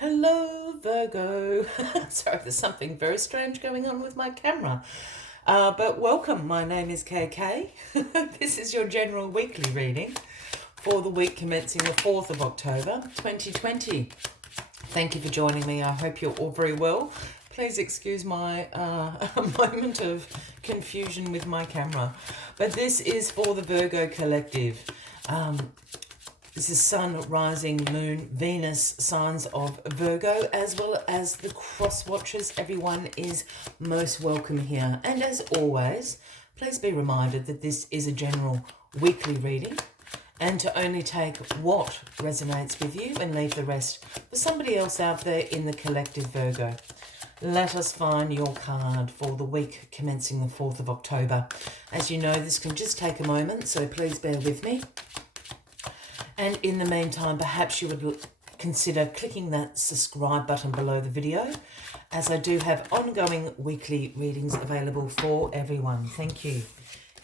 Hello, Virgo. Sorry, there's something very strange going on with my camera. But welcome. My name is KK. This is your general weekly reading for the week commencing the 4th of October, 2020. Thank you for joining me. I hope you're all very well. Please excuse my moment of confusion with my camera. But this is for the Virgo collective. This is Sun, Rising, Moon, Venus, signs of Virgo, as well as the cross watchers. Everyone is most welcome here. And as always, please be reminded that this is a general weekly reading and to only take what resonates with you and leave the rest for somebody else out there in the collective Virgo. Let us find your card for the week commencing the 4th of October. As you know, this can just take a moment, so please bear with me. And in the meantime, perhaps you would consider clicking that subscribe button below the video, as I do have ongoing weekly readings available for everyone. Thank you.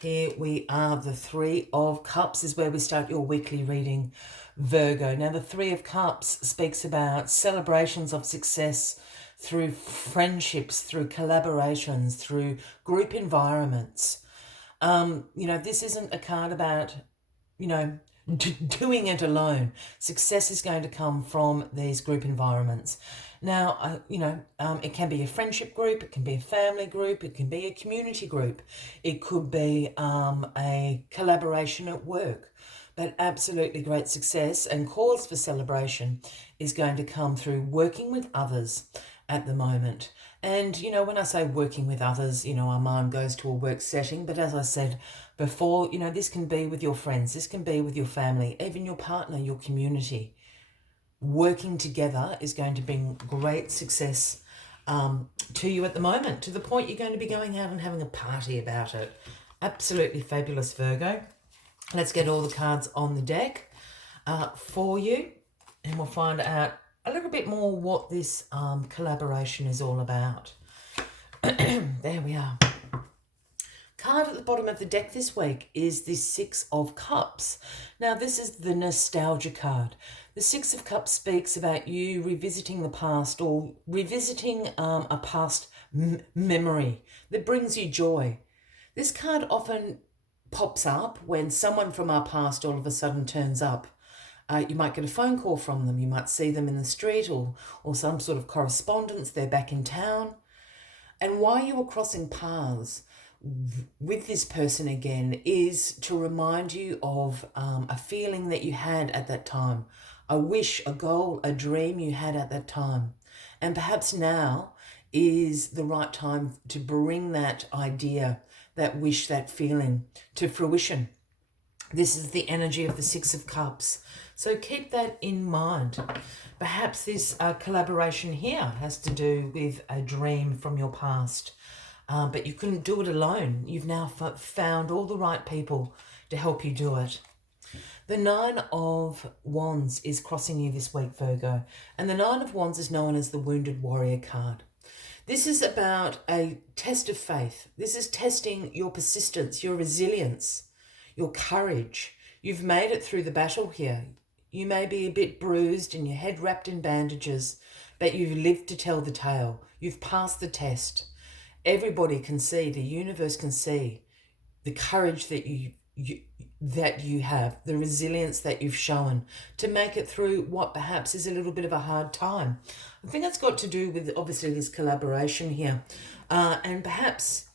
Here we are. The Three of Cups is where we start your weekly reading, Virgo. Now, the Three of Cups speaks about celebrations of success through friendships, through collaborations, through group environments. This isn't a card about, doing it alone. Success is going to come from these group environments. Now, it can be a friendship group, it can be a family group, it can be a community group, it could be a collaboration at work. But absolutely great success and cause for celebration is going to come through working with others at the moment. And, when I say working with others, our mind goes to a work setting. But as I said before, this can be with your friends, this can be with your family, even your partner, your community. Working together is going to bring great success to you at the moment, to the point you're going to be going out and having a party about it. Absolutely fabulous, Virgo. Let's get all the cards on the deck for you, and we'll find out a little bit more what this collaboration is all about. There we are. Card at the bottom of the deck this week is the Six of Cups. Now, this is the nostalgia card. The Six of Cups speaks about you revisiting the past, or revisiting a past memory that brings you joy. This card often pops up when someone from our past all of a sudden turns up. You might get a phone call from them. You might see them in the street or some sort of correspondence. They're back in town. And why you were crossing paths with this person again is to remind you of a feeling that you had at that time, a wish, a goal, a dream you had at that time. And perhaps now is the right time to bring that idea, that wish, that feeling to fruition. This is the energy of the Six of Cups. So keep that in mind. Perhaps this collaboration here has to do with a dream from your past, but you couldn't do it alone. You've now found all the right people to help you do it. The Nine of Wands is crossing you this week, Virgo, and the Nine of Wands is known as the Wounded Warrior card. This is about a test of faith. This is testing your persistence, your resilience, your courage. You've made it through the battle here. You may be a bit bruised and your head wrapped in bandages, but you've lived to tell the tale. You've passed the test. Everybody can see, the universe can see the courage that you have, the resilience that you've shown to make it through what perhaps is a little bit of a hard time. I think that's got to do with obviously this collaboration here. And perhaps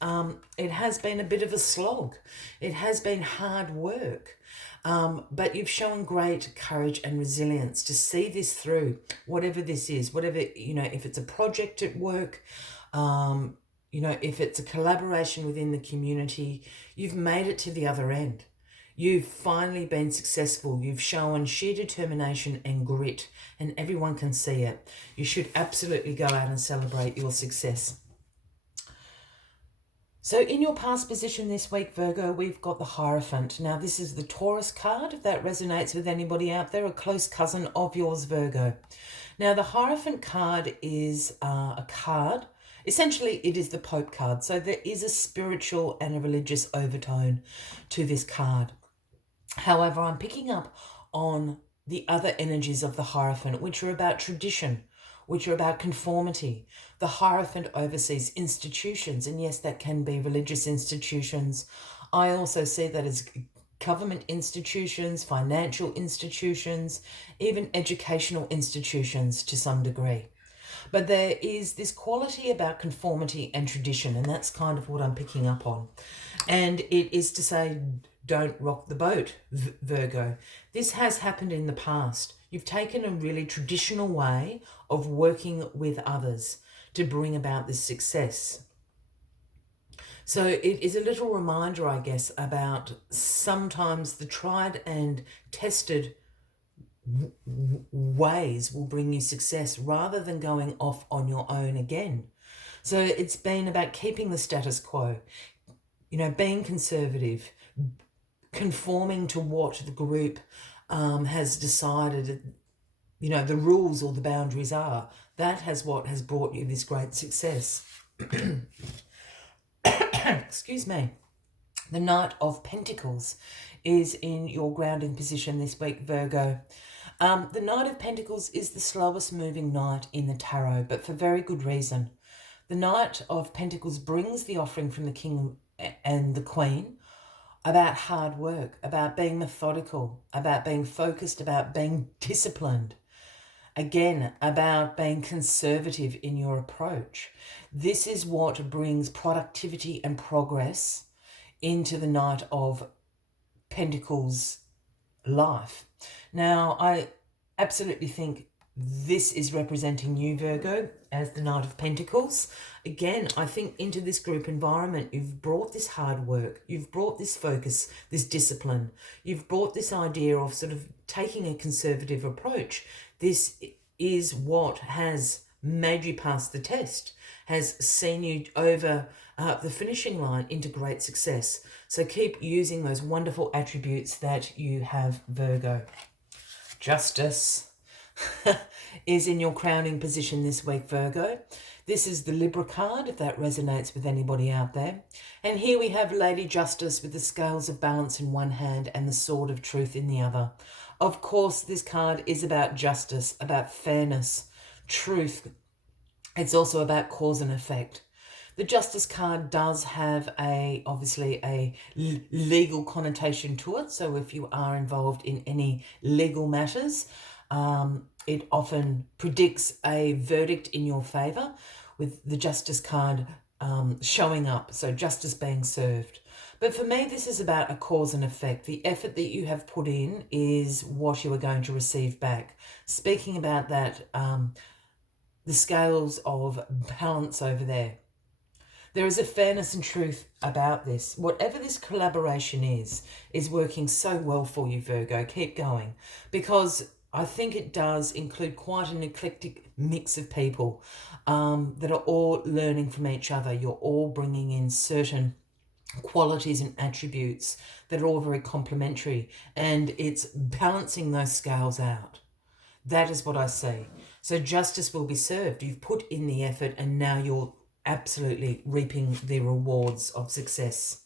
it has been a bit of a slog. It has been hard work. But you've shown great courage and resilience to see this through, whatever this is, whatever, if it's a project at work, if it's a collaboration within the community, you've made it to the other end. You've finally been successful. You've shown sheer determination and grit, and everyone can see it. You should absolutely go out and celebrate your success. So in your past position this week, Virgo, we've got the Hierophant. Now, this is the Taurus card, if that resonates with anybody out there, a close cousin of yours, Virgo. Now, the Hierophant card is a card. Essentially, it is the Pope card. So there is a spiritual and a religious overtone to this card. However, I'm picking up on the other energies of the Hierophant, which are about tradition, which are about conformity. The Hierophant oversees institutions, and yes, that can be religious institutions. I also see that as government institutions, financial institutions, even educational institutions to some degree. But there is this quality about conformity and tradition, and that's kind of what I'm picking up on. And it is to say, don't rock the boat, Virgo. This has happened in the past. You've taken a really traditional way of working with others to bring about this success. So it is a little reminder, I guess, about sometimes the tried and tested ways will bring you success rather than going off on your own again. So it's been about keeping the status quo, being conservative, conforming to what the group has decided, the rules or the boundaries are. That has what has brought you this great success. Excuse me. The Knight of Pentacles is in your grounding position this week, Virgo. The Knight of Pentacles is the slowest moving knight in the tarot, but for very good reason. The Knight of Pentacles brings the offering from the King and the Queen about hard work, about being methodical, about being focused, about being disciplined. Again, about being conservative in your approach. This is what brings productivity and progress into the Knight of Pentacles life. Now, I absolutely think this is representing you, Virgo, as the Knight of Pentacles. Again, I think into this group environment, you've brought this hard work, you've brought this focus, this discipline, you've brought this idea of sort of taking a conservative approach. This is what has made you pass the test, has seen you over the finishing line into great success. So keep using those wonderful attributes that you have, Virgo. Justice is in your crowning position this week, Virgo. This is the Libra card, if that resonates with anybody out there. And here we have Lady Justice with the scales of balance in one hand and the sword of truth in the other. Of course, this card is about justice, about fairness, truth. It's also about cause and effect. The Justice card does have obviously a legal connotation to it. So if you are involved in any legal matters, it often predicts a verdict in your favour, with the Justice card showing up. So justice being served. But for me, this is about a cause and effect. The effort that you have put in is what you are going to receive back. Speaking about that, the scales of balance over there. There is a fairness and truth about this. Whatever this collaboration is working so well for you, Virgo. Keep going, because I think it does include quite an eclectic mix of people that are all learning from each other. You're all bringing in certain qualities and attributes that are all very complementary, and it's balancing those scales out. That is what I see. So justice will be served. You've put in the effort, and now you're absolutely reaping the rewards of success.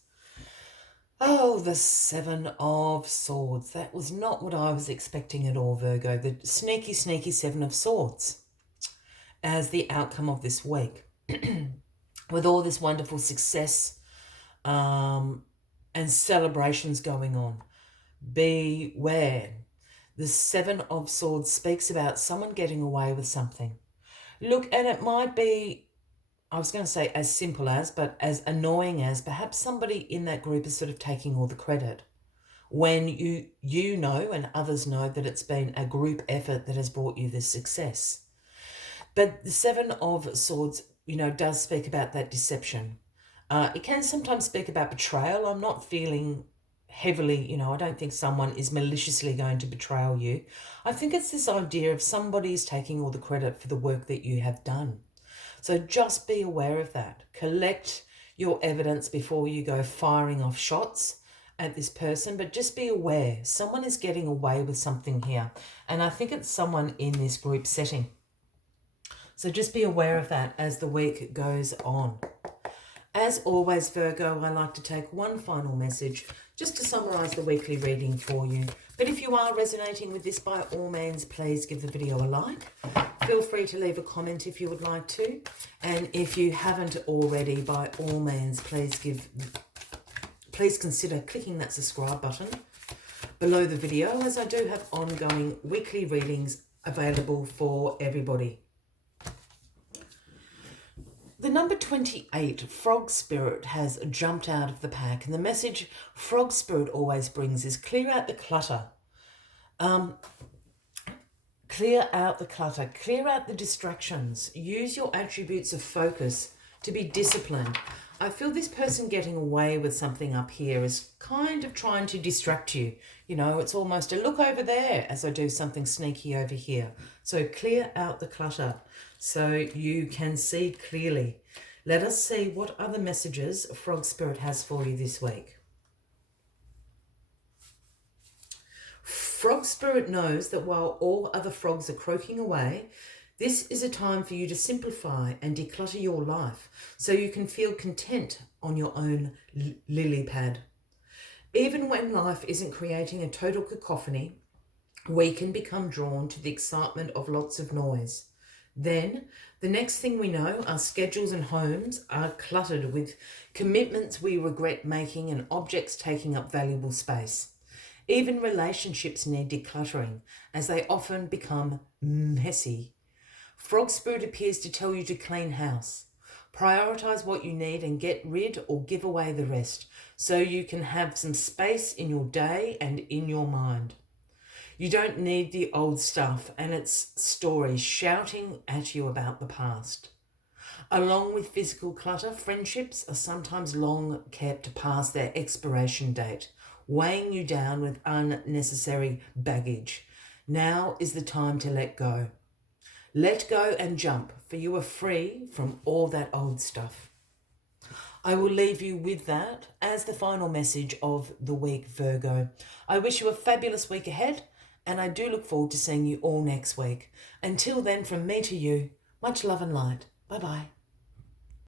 Oh, the Seven of Swords. That was not what I was expecting at all, Virgo. The sneaky, sneaky Seven of Swords as the outcome of this week. With all this wonderful success and celebrations going on. Beware. The Seven of Swords speaks about someone getting away with something. Look, and it might be, I was going to say as simple as, but as annoying as, perhaps somebody in that group is sort of taking all the credit. When you know and others know that it's been a group effort that has brought you this success. But the Seven of Swords, does speak about that deception. It can sometimes speak about betrayal. I'm not feeling heavily, I don't think someone is maliciously going to betray you. I think it's this idea of somebody is taking all the credit for the work that you have done. So just be aware of that. Collect your evidence before you go firing off shots at this person, but just be aware. Someone is getting away with something here, and I think it's someone in this group setting. So just be aware of that as the week goes on. As always, Virgo, I like to take one final message just to summarise the weekly reading for you. But if you are resonating with this, by all means, please give the video a like. Feel free to leave a comment if you would like to. And if you haven't already, by all means, please consider clicking that subscribe button below the video, as I do have ongoing weekly readings available for everybody. The number 28, Frog Spirit, has jumped out of the pack, and the message Frog Spirit always brings is clear out the clutter. Clear out the clutter, clear out the distractions, use your attributes of focus to be disciplined. I feel this person getting away with something up here is kind of trying to distract you. You know, it's almost a look over there as I do something sneaky over here. So clear out the clutter so you can see clearly. Let us see what other messages Frog Spirit has for you this week. Frog Spirit knows that while all other frogs are croaking away, this is a time for you to simplify and declutter your life so you can feel content on your own lily pad. Even when life isn't creating a total cacophony, we can become drawn to the excitement of lots of noise. Then, the next thing we know, our schedules and homes are cluttered with commitments we regret making and objects taking up valuable space. Even relationships need decluttering, as they often become messy. Frog Spirit appears to tell you to clean house. Prioritize what you need and get rid or give away the rest, so you can have some space in your day and in your mind. You don't need the old stuff and its stories shouting at you about the past. Along with physical clutter, friendships are sometimes long kept past their expiration date, weighing you down with unnecessary baggage. Now is the time to let go. Let go and jump, for you are free from all that old stuff. I will leave you with that as the final message of the week, Virgo. I wish you a fabulous week ahead, and I do look forward to seeing you all next week. Until then, from me to you, much love and light. Bye-bye.